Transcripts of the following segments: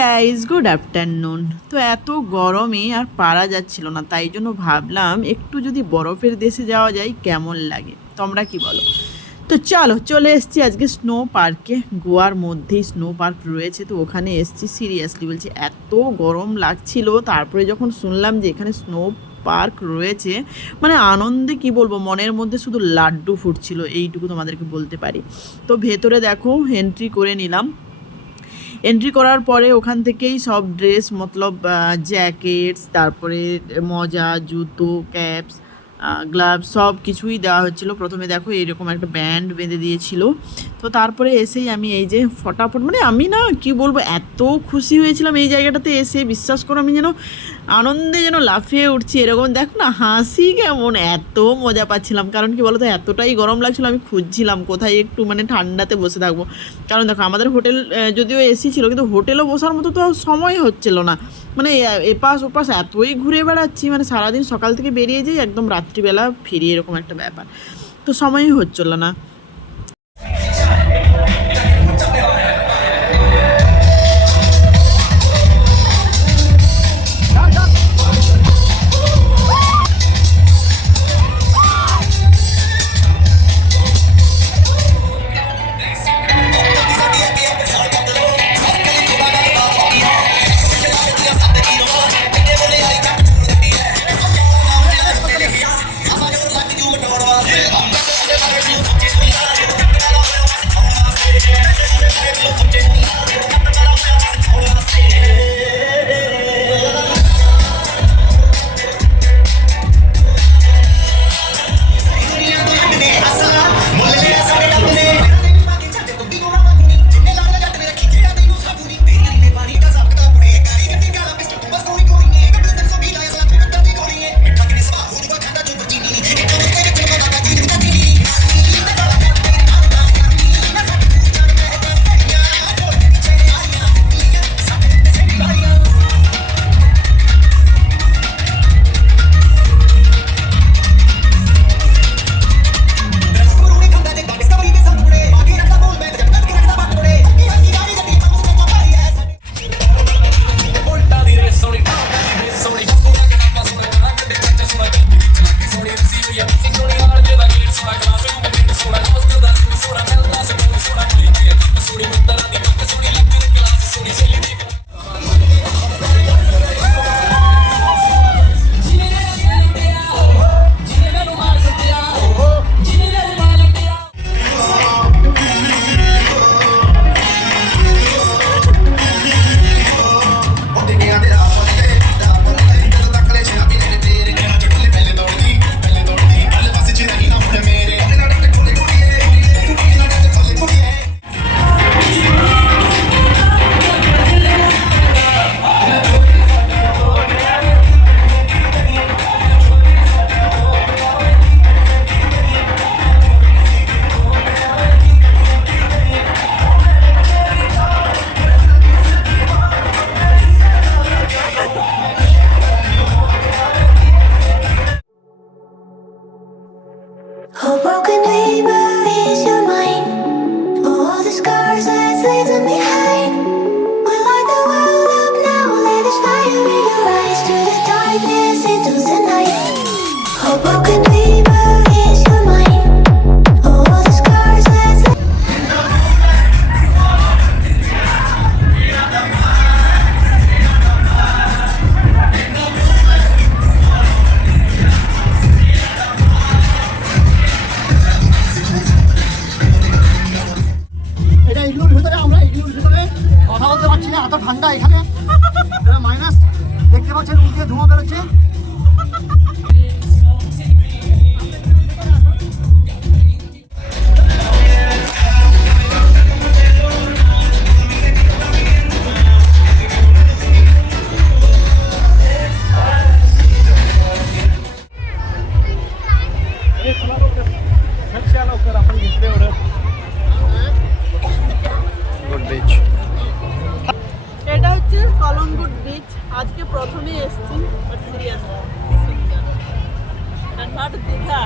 Guys, good afternoon. তো এত গরমে আর পারা যাচ্ছিল না, তাই জন্য ভাবলাম একটু যদি বরফের দেশে যাওয়া যায় কেমন লাগে। তোমরা কি বলো? তো চলো, চলে এসেছি আজকে স্নো পার্কে। গোয়ার মধ্যেই স্নো পার্ক রয়েছে, তো ওখানে এসেছি। সিরিয়াসলি বলছি, এত গরম লাগছিল, তারপরে যখন শুনলাম যে এখানে স্নো পার্ক রয়েছে, মানে আনন্দে কি বলবো, মনের মধ্যে শুধু লাড্ডু ফুটছিল, এইটুকু তোমাদেরকে বলতে পারি। তো ভেতরে দেখো, এন্ট্রি করে নিলাম। এন্ট্রি করার পরে ওখান থেকেই সব ড্রেস মতলব জ্যাকেটস, তারপরে মজা, জুতো, ক্যাপস, গ্লাভস সব কিছুই দেওয়া হচ্ছিলো। প্রথমে দেখো এইরকম একটা ব্যান্ড বেঁধে দিয়েছিল। তো তারপরে এসেই আমি এই যে ফটাফট, মানে আমি না কি বলবো, এত খুশি হয়েছিলাম এই জায়গাটাতে এসে, বিশ্বাস করো আমি যেন আনন্দে যেন লাফিয়ে উঠছি। এরকম দেখো না, হাসি কেমন, এত মজা পাচ্ছিলাম। কারণ কি বলতো, এতটাই গরম লাগছিল, আমি খুঁজছিলাম কোথায় একটু মানে ঠান্ডাতে বসে থাকবো। কারণ দেখো, আমাদের হোটেল যদিও এসি ছিল, কিন্তু হোটেলও বসার মতো তো সময় হচ্ছিল না। মানে এপাশ ওপাশ এতই ঘুরে বেড়াচ্ছি, মানে সারাদিন সকাল থেকে বেরিয়ে যাই, একদম রাত্রিবেলা ফিরি, এরকম একটা ব্যাপার। তো সময়ই হচ্ছিল না। Broken dreamer is your mind. All the scars that's leaving behind. We light the world up now. Let us fire in your eyes to the darkness into the night. Oh, broken dreamer is your mind. All the scars that's কথা বলতে পারছি না, এত ঠান্ডা এখানে। Minus দেখতে পাচ্ছেন, room দিয়ে ধোঁয়া বেরোচ্ছে। এটা হচ্ছে কলঙ্গুট বিচ। আজকে প্রথমে এসেছি, বাট সিরিয়াস নট দীঘা।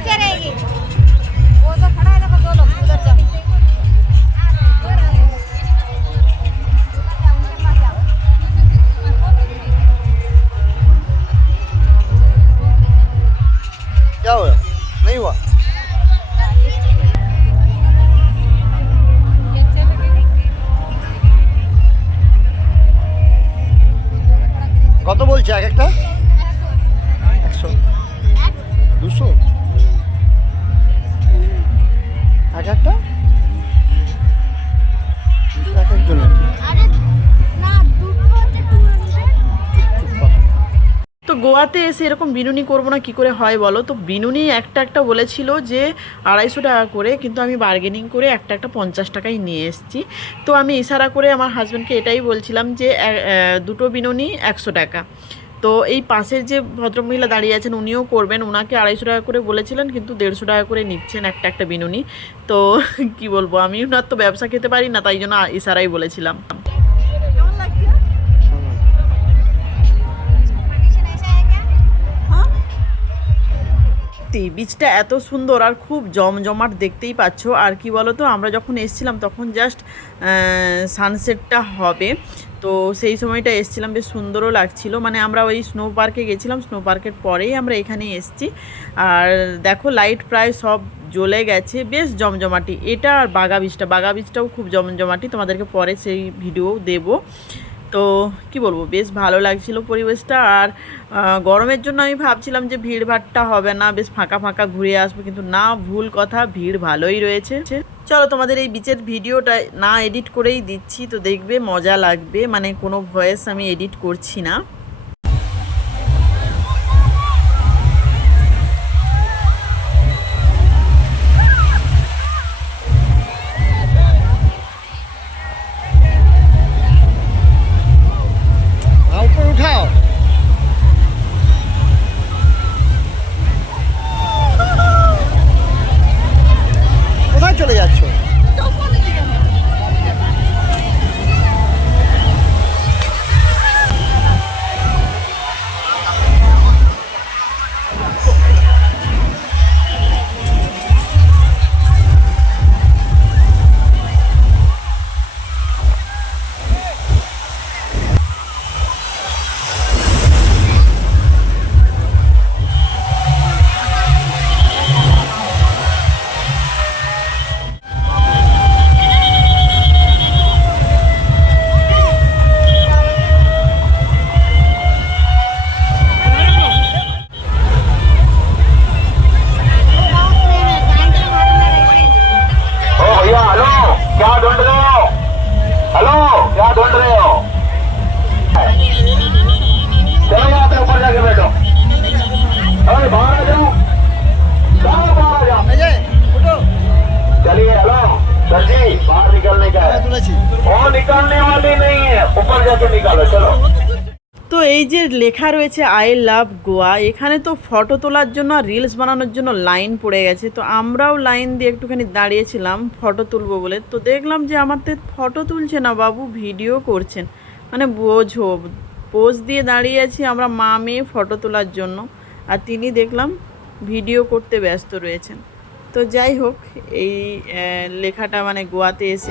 नीचे रहेगी वो तो खड़ा है देखो दो लोग उधर जाओ क्या हुआ? नहीं हुआ? কত বলছে এক একটা? 100 200 এক একটা এক একজনের। अरे ना দুটো হচ্ছে 200 তো গোয়াতে এসে এরকম বিনুনি করবো না কি করে হয় বলো? তো বিনুনি একটা একটা বলেছিল যে 250 টাকা করে, কিন্তু আমি বার্গেনিং করে একটা একটা 50 টাকায় নিয়ে এসেছি। তো আমি ইশারা করে আমার হাজব্যান্ডকে এটাই বলছিলাম যে দুটো বিনুনি 100 টাকা। তো এই পাশের যে ভদ্রমহিলা দাঁড়িয়ে আছেন উনিও করবেন, ওনাকে 250 টাকা করে বলেছিলেন কিন্তু 150 টাকা করে নিচ্ছেন একটা একটা বিনুনি। তো কি বলবো, আমি ওনার তো ব্যবসা খেতে পারি না, তাই জন্য ইশারাই বলেছিলাম। সত্যি বীজটা এত সুন্দর আর খুব জমজমাট, দেখতেই পাচ্ছ। আর কি বলো তো, আমরা যখন এসছিলাম তখন জাস্ট সানসেটটা হবে, তো সেই সময়টা এসছিলাম, বেশ সুন্দরও লাগছিল। মানে আমরা ওই স্নো পার্কে গেছিলাম, স্নো পার্কের পরেই আমরা এখানে এসছি। আর দেখো লাইট প্রায় সব জ্বলে গেছে, বেশ জমজমাটি এটা। আর বাগা বীজটাও খুব জমজমাটি, তোমাদেরকে পরে সেই ভিডিও দেবো। তো কি বলবো, বেশ ভালো লাগছিল পরিবেশটা। আর গরমের জন্য আমি ভাবছিলাম যে ভিড়ভাড়টা হবে না, বেশ ফাঁকা ফাঁকা ঘুরে আসবো, কিন্তু না, ভুল কথা, ভিড় ভালোই রয়েছে। চলো তোমাদের এই বিচের ভিডিওটা না এডিট করেই দিচ্ছি, তো দেখবে মজা লাগবে, মানে কোনো ভয়েস আমি এডিট করছি না। উপরে উঠাও। কোথায় চলে যাচ্ছ? তো এই যে লেখা রয়েছে আই লাভ গোয়া, এখানে তো ফটো তোলার জন্য আর রিলস বানানোর জন্য লাইন পড়ে গেছে। তো আমরাও লাইন দিয়ে একটুখানি দাঁড়িয়েছিলাম ফটো তুলবো বলে, তো দেখলাম যে আমার তো ফটো তুলছে না বাবু, ভিডিও করছেন। মানে বোঝো, পোজ দিয়ে দাঁড়িয়ে আছি আমরা মা মেয়ে ফটো তোলার জন্য, আর তিনি দেখলাম ভিডিও করতে ব্যস্ত রয়েছেন। তো যাই হোক, এই লেখাটা মানে গোয়াতে এসে